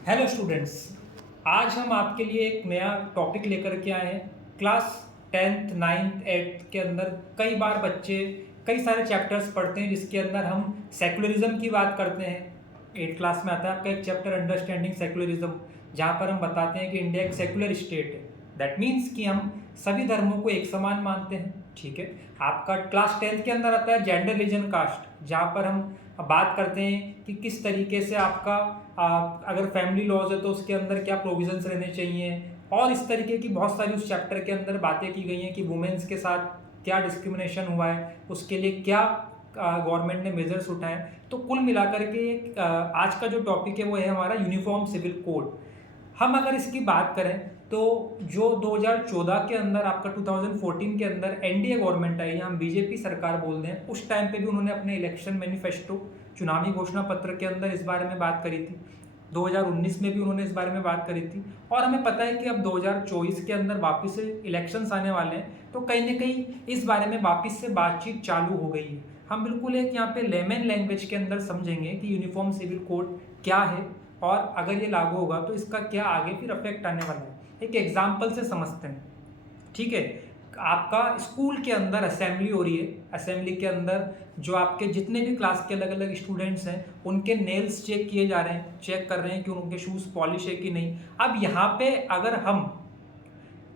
Hello students. आज हम आपके लिए एक नया टॉपिक लेकर के आए हैं। क्लास 10th 9th 8th के अंदर कई बार बच्चे कई सारे चैप्टर्स पढ़ते हैं जिसके अंदर हम सेकुलरिज्म की बात करते हैं। 8th क्लास में आता है आपका एक चैप्टर अंडरस्टैंडिंग सेकुलरिज्म, जहाँ पर हम बताते हैं कि इंडिया एक सेकुलर स्टेट है। दैट मीन्स कि हम सभी धर्मों को एक समान मानते हैं। ठीक है। आपका क्लास 10th के अंदर आता है जेंडर रिलीजन कास्ट, जहाँ पर हम बात करते हैं कि किस तरीके से आपका अगर फैमिली लॉज है तो उसके अंदर क्या प्रोविजंस रहने चाहिए, और इस तरीके की बहुत सारी उस चैप्टर के अंदर बातें की गई हैं कि वुमेन्स के साथ क्या डिस्क्रिमिनेशन हुआ है, उसके लिए क्या गवर्नमेंट ने मेजर्स उठाए। तो कुल मिलाकर के आज का जो टॉपिक है वो है हमारा यूनिफॉर्म सिविल कोड। हम अगर इसकी बात करें तो जो 2014 के अंदर आपका 2014 के अंदर एनडीए गवर्नमेंट आई, हम बीजेपी सरकार बोल दें, उस टाइम पे भी उन्होंने अपने इलेक्शन मैनिफेस्टो चुनावी घोषणा पत्र के अंदर इस बारे में बात करी थी। 2019 में भी उन्होंने इस बारे में बात करी थी, और हमें पता है कि अब 2024 के अंदर वापस से इलेक्शंस आने वाले हैं, तो कहीं ना कहीं इस बारे में वापस से बातचीत चालू हो गई है। हम बिल्कुल एक यहाँ पे लेमन लैंग्वेज के अंदर समझेंगे कि यूनिफॉर्म सिविल कोड क्या है, और अगर ये लागू होगा तो इसका क्या आगे फिर अफेक्ट आने वाला है। एक एग्जाम्पल से समझते हैं। ठीक है। आपका स्कूल के अंदर असेंबली हो रही है, असेंबली के अंदर जो आपके जितने भी क्लास के अलग अलग स्टूडेंट्स हैं उनके नेल्स चेक किए जा रहे हैं, चेक कर रहे हैं कि उनके शूज़ पॉलिश है कि नहीं। अब यहाँ पे अगर हम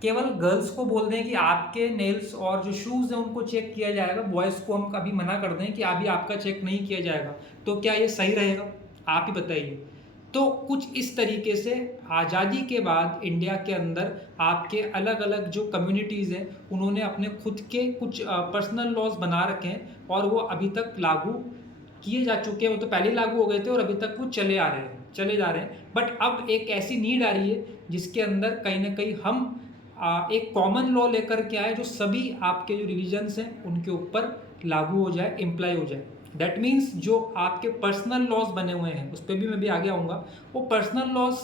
केवल गर्ल्स को बोल दें कि आपके नेल्स और जो शूज़ हैं उनको चेक किया जाएगा, बॉयज़ को हम कभी मना कर दें कि अभी आपका चेक नहीं किया जाएगा, तो क्या ये सही रहेगा? आप ही बताइए। तो कुछ इस तरीके से आज़ादी के बाद इंडिया के अंदर आपके अलग अलग जो कम्युनिटीज़ हैं उन्होंने अपने खुद के कुछ पर्सनल लॉज बना रखे हैं, और वो अभी तक लागू किए जा चुके हैं। वो तो पहले ही लागू हो गए थे और अभी तक वो चले जा रहे हैं। बट अब एक ऐसी नीड आ रही है जिसके अंदर कहीं ना कहीं हम एक कॉमन लॉ लेकर के आए जो सभी आपके जो रिलीजन्स हैं उनके ऊपर लागू हो जाए, इम्प्लाई हो जाए। दैट मीन्स जो आपके पर्सनल लॉज बने हुए हैं उस पर भी मैं भी आगे आऊँगा। वो पर्सनल लॉज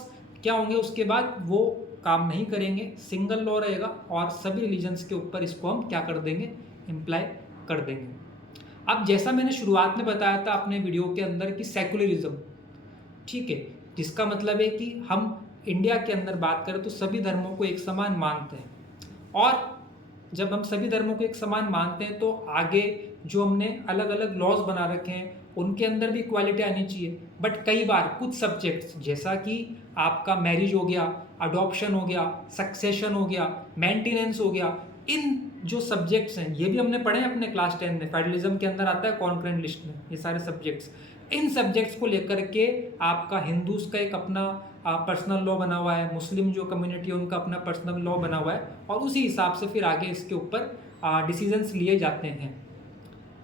क्या होंगे उसके बाद वो काम नहीं करेंगे, सिंगल लॉ रहेगा, और सभी रिलीजन्स के ऊपर इसको हम क्या कर देंगे, इम्प्लाई कर देंगे। अब जैसा मैंने शुरुआत में बताया था अपने वीडियो के अंदर कि सेकुलरिज्म, ठीक है, जिसका मतलब है कि हम इंडिया के अंदर बात करें तो सभी धर्मों को एक समान मानते हैं, और जब हम सभी धर्मों को एक समान मानते हैं तो आगे जो हमने अलग अलग लॉज बना रखे हैं उनके अंदर भी इक्वालिटी आनी चाहिए। बट कई बार कुछ सब्जेक्ट्स जैसा कि आपका मैरिज हो गया, अडॉप्शन हो गया, सक्सेशन हो गया, मेंटेनेंस हो गया, इन जो सब्जेक्ट्स हैं ये भी हमने पढ़े हैं अपने क्लास 10 में, फेडरलिज्म के अंदर आता है कॉन्करेंट लिस्ट में ये सारे सब्जेक्ट्स। इन सब्जेक्ट्स को लेकर के आपका हिंदूज का एक अपना पर्सनल लॉ बना हुआ है, मुस्लिम जो कम्युनिटी है उनका अपना पर्सनल लॉ बना हुआ है, और उसी हिसाब से फिर आगे इसके ऊपर डिसीजंस लिए जाते हैं।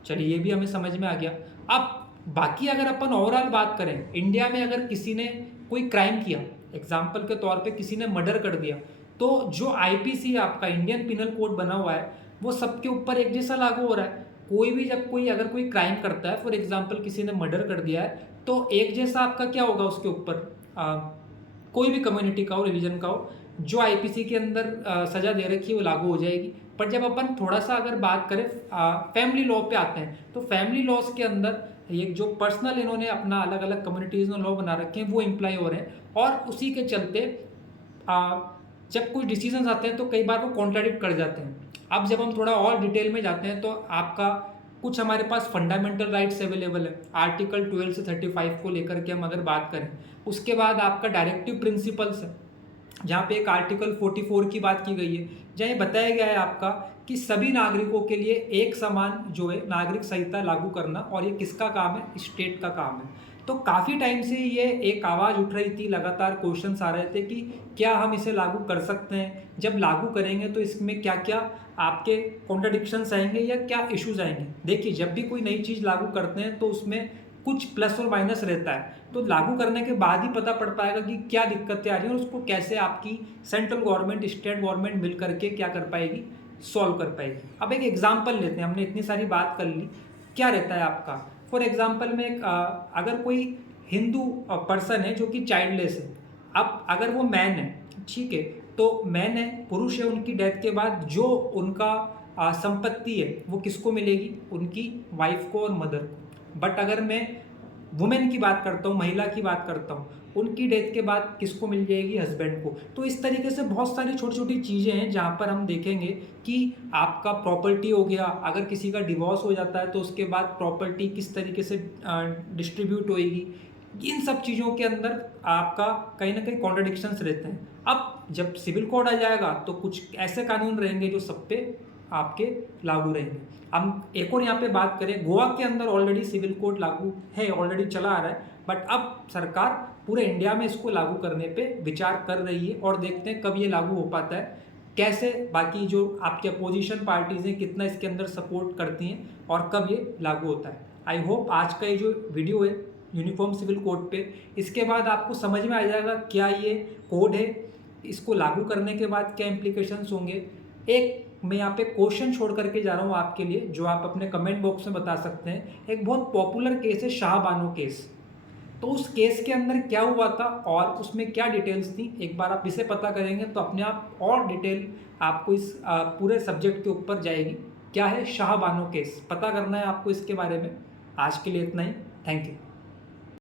चलिए ये भी हमें समझ में आ गया। अब बाकी अगर अपन ओवरऑल बात करें, इंडिया में अगर किसी ने कोई क्राइम किया, एग्जाम्पल के तौर पे किसी ने मर्डर कर दिया, तो जो आईपीसी आपका इंडियन पिनल कोड बना हुआ है वो सबके ऊपर एक जैसा लागू हो रहा है। कोई भी जब कोई अगर कोई क्राइम करता है, फॉर एग्जाम्पल किसी ने मर्डर कर दिया है, तो एक जैसा आपका क्या होगा उसके ऊपर, कोई भी कम्युनिटी का हो, रिलीजन का हो, जो आईपीसी के अंदर सजा दे रखी है वो लागू हो जाएगी। पर जब अपन थोड़ा सा अगर बात करें फैमिली लॉ पे आते हैं, तो फैमिली लॉज के अंदर एक जो पर्सनल इन्होंने अपना अलग अलग कम्युनिटीज़ में लॉ बना रखे हैं वो इम्प्लाई हो रहे हैं, और उसी के चलते जब कुछ डिसीजंस आते हैं तो कई बार वो कॉन्ट्राडिक्ट कर जाते हैं। अब जब हम थोड़ा और डिटेल में जाते हैं तो आपका कुछ हमारे पास फंडामेंटल राइट्स अवेलेबल है, आर्टिकल 12 से 35 को लेकर के हम अगर बात करें। उसके बाद आपका डायरेक्टिव प्रिंसिपल्स है, जहाँ पे एक आर्टिकल 44 की बात की गई है, जहाँ ये बताया गया है आपका कि सभी नागरिकों के लिए एक समान जो है नागरिक संहिता लागू करना, और ये किसका काम है, स्टेट का काम है। तो काफ़ी टाइम से ये एक आवाज़ उठ रही थी, लगातार क्वेश्चंस आ रहे थे कि क्या हम इसे लागू कर सकते हैं, जब लागू करेंगे तो इसमें क्या क्या आपके कॉन्ट्रडिक्शंस आएंगे या क्या इश्यूज आएंगे। देखिए जब भी कोई नई चीज़ लागू करते हैं तो उसमें कुछ प्लस और माइनस रहता है, तो लागू करने के बाद ही पता पड़ पाएगा कि क्या दिक्कतें आ रही हैं और उसको कैसे आपकी सेंट्रल गवर्नमेंट स्टेट गवर्नमेंट मिल करके क्या कर पाएगी, सॉल्व कर पाएगी। अब एक एग्जांपल लेते हैं, हमने इतनी सारी बात कर ली। क्या रहता है आपका, फॉर एग्जांपल में अगर कोई हिंदू पर्सन है जो कि चाइल्डलेस है, अब अगर वो मैन है, ठीक है, तो मैन है, पुरुष है, उनकी डेथ के बाद जो उनका संपत्ति है वो किसको मिलेगी, उनकी वाइफ को और मदर को। बट अगर मैं वुमेन की बात करता हूँ, महिला की बात करता हूँ, उनकी डेथ के बाद किसको मिल जाएगी? हस्बैंड को। तो इस तरीके से बहुत सारी छोटी-छोटी चीज़ें हैं जहाँ पर हम देखेंगे कि आपका प्रॉपर्टी हो गया, अगर किसी का डिवोर्स हो जाता है तो उसके बाद प्रॉपर्टी किस तरीके से डिस्ट्रीब्यूट होएगी। इन सब चीज़ों के अंदर आपका कहीं न कहीं कॉन्ट्रडिक्शंस रहते हैं। अब जब सिविल कोड आ जाएगा तो कुछ ऐसे कानून रहेंगे जो सब पे आपके लागू रहेंगे। हम एक और यहाँ पे बात करें, गोवा के अंदर ऑलरेडी सिविल कोड लागू है, ऑलरेडी चला आ रहा है, बट अब सरकार पूरे इंडिया में इसको लागू करने पे विचार कर रही है और देखते हैं कब ये लागू हो पाता है, कैसे बाकी जो आपके अपोजिशन पार्टीज़ हैं कितना इसके अंदर सपोर्ट करती हैं और कब ये लागू होता है। आई होप आज का ये जो वीडियो है यूनिफॉर्म सिविल कोड पे, इसके बाद आपको समझ में आ जाएगा क्या ये कोड है, इसको लागू करने के बाद क्या इम्प्लीकेशंस होंगे। एक मैं यहाँ पे क्वेश्चन छोड़ करके जा रहा हूँ आपके लिए, जो आप अपने कमेंट बॉक्स में बता सकते हैं। एक बहुत पॉपुलर केस है शाहबानो केस, तो उस केस के अंदर क्या हुआ था और उसमें क्या डिटेल्स थी, एक बार आप इसे पता करेंगे तो अपने आप और डिटेल आपको इस पूरे सब्जेक्ट के ऊपर जाएगी। क्या है शाहबानो केस, पता करना है आपको इसके बारे में। आज के लिए इतना ही, थैंक यू।